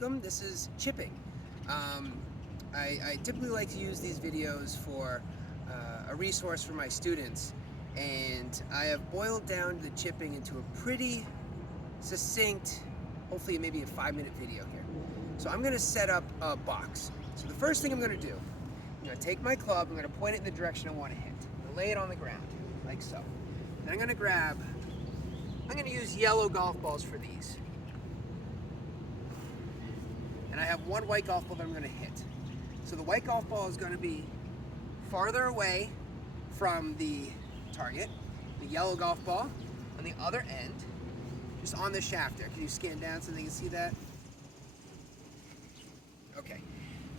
Welcome. This is chipping. I typically like to use these videos for a resource for my students, and I have boiled down the chipping into a pretty succinct, hopefully maybe a 5-minute video here. So I'm going to set up a box. So the first thing I'm going to do, I'm going to take my club, I'm going to point it in the direction I want to hit. I'm going to lay it on the ground, like so. Then I'm going to use yellow golf balls for these. And I have one white golf ball that I'm going to hit. So the white golf ball is going to be farther away from the target. The yellow golf ball on the other end, just on the shaft there. Can you scan down so they can see that? Okay.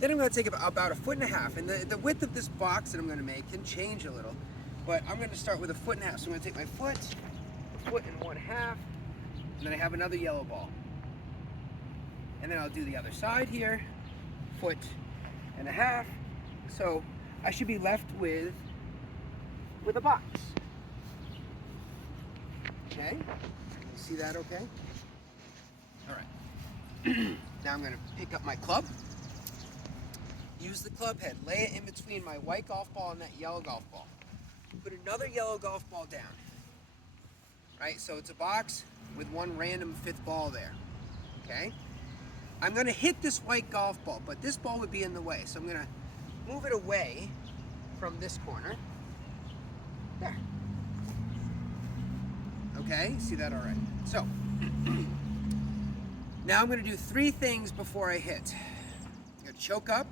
Then I'm going to take about 1.5 feet. And the width of this box that I'm going to make can change a little. But I'm going to start with 1.5 feet. So I'm going to take my foot, 1.5 feet, and then I have another yellow ball. And then I'll do the other side here, 1.5 feet. So I should be left with a box. Okay, you see that okay? All right, now I'm gonna pick up my club, use the club head, lay it in between my white golf ball and that yellow golf ball. Put another yellow golf ball down, right? So it's a box with one random 5th ball there, okay? I'm going to hit this white golf ball, but this ball would be in the way. So I'm going to move it away from this corner. There. Okay, see that? All right. So now I'm going to do 3 things before I hit. I'm going to choke up.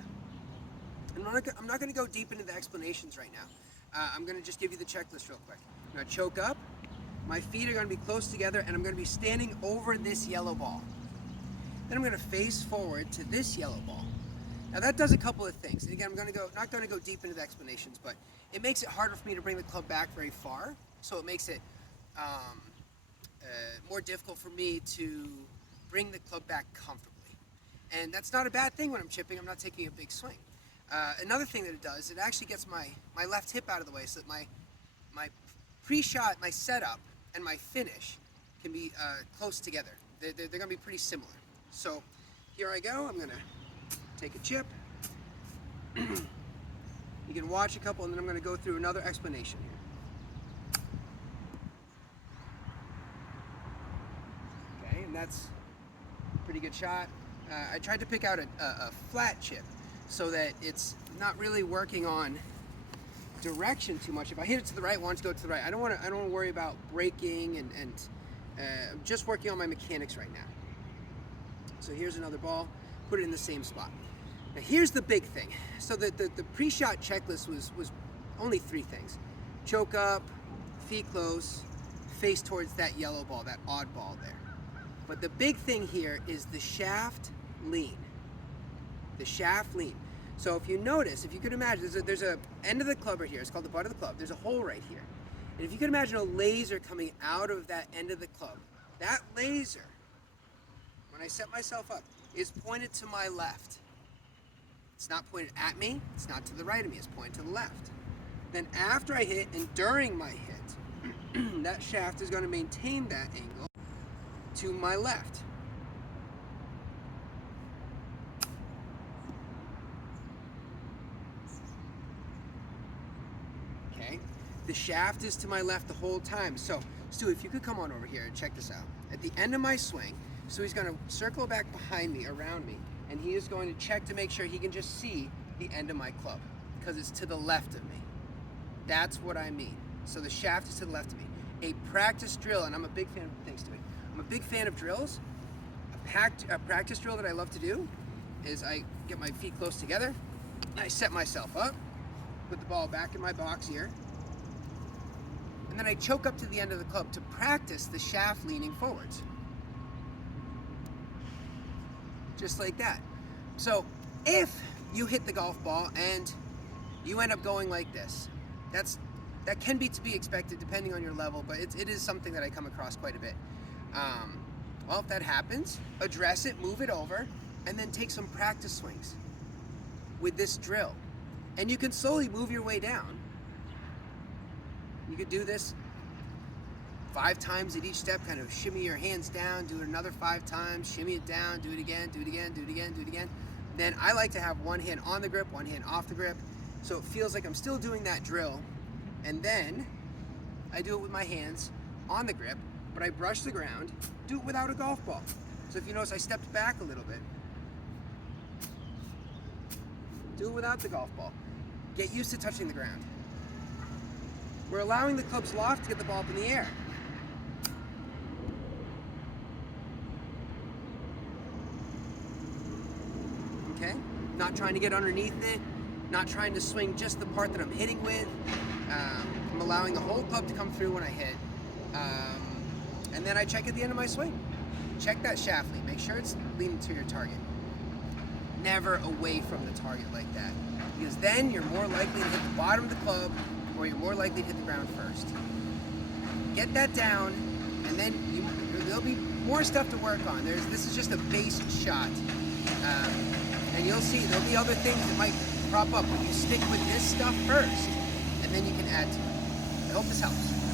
I'm not going to go deep into the explanations right now. I'm going to just give you the checklist real quick. I'm going to choke up. My feet are going to be close together, and I'm going to be standing over this yellow ball. Then I'm going to face forward to this yellow ball. Now that does a couple of things. And again, not going to go deep into the explanations, but it makes it harder for me to bring the club back very far. So it makes it more difficult for me to bring the club back comfortably. And that's not a bad thing when I'm chipping. I'm not taking a big swing. Another thing that it does, it actually gets my left hip out of the way so that my pre-shot, my setup, and my finish can be close together. They're going to be pretty similar. So here I go. I'm going to take a chip. You can watch a couple, and then I'm going to go through another explanation here. Okay, and that's a pretty good shot. I tried to pick out a flat chip so that it's not really working on direction too much. If I hit it to the right, I want it to go to the right. I don't want to worry about braking and I'm just working on my mechanics right now. So here's another ball, put it in the same spot. Now here's the big thing. So the pre-shot checklist was only 3 things. Choke up, feet close, face towards that yellow ball, that odd ball there. But the big thing here is the shaft lean. The shaft lean. So if you notice, if you could imagine, there's a end of the club right here. It's called the butt of the club. There's a hole right here. And if you could imagine a laser coming out of that end of the club, that laser, when I set myself up, is pointed to my left. It's not pointed at me, it's not to the right of me, it's pointed to the left. Then after I hit and during my hit, that shaft is going to maintain that angle to my left. Okay? The shaft is to my left the whole time. So, Stu, if you could come on over here and check this out. At the end of my swing, so he's going to circle back behind me, around me, and he is going to check to make sure he can just see the end of my club because it's to the left of me. That's what I mean. So the shaft is to the left of me. A practice drill, and I'm a big fan of, thanks to it, I'm a big fan of drills. A practice drill that I love to do is I get my feet close together, I set myself up, put the ball back in my box here, and then I choke up to the end of the club to practice the shaft leaning forwards. Just like that. So if you hit the golf ball and you end up going like this, that can be to be expected depending on your level, but it is something that I come across quite a bit. Well, if that happens, address it, move it over, and then take some practice swings with this drill. And you can slowly move your way down. You could do this 5 times at each step, kind of shimmy your hands down, do it another 5 times, shimmy it down, do it again, do it again, do it again, do it again. Then I like to have one hand on the grip, one hand off the grip, so it feels like I'm still doing that drill. And then I do it with my hands on the grip, but I brush the ground, do it without a golf ball. So if you notice, I stepped back a little bit. Do it without the golf ball. Get used to touching the ground. We're allowing the club's loft to get the ball up in the air. Okay? Not trying to get underneath it, not trying to swing just the part that I'm hitting with. I'm allowing the whole club to come through when I hit. And then I check at the end of my swing. Check that shaft lean, make sure it's leaning to your target. Never away from the target like that, because then you're more likely to hit the bottom of the club, or you're more likely to hit the ground first. Get that down, and then there'll be more stuff to work on. This is just a base shot, and you'll see there'll be other things that might crop up, but you stick with this stuff first, and then you can add to it. I hope this helps.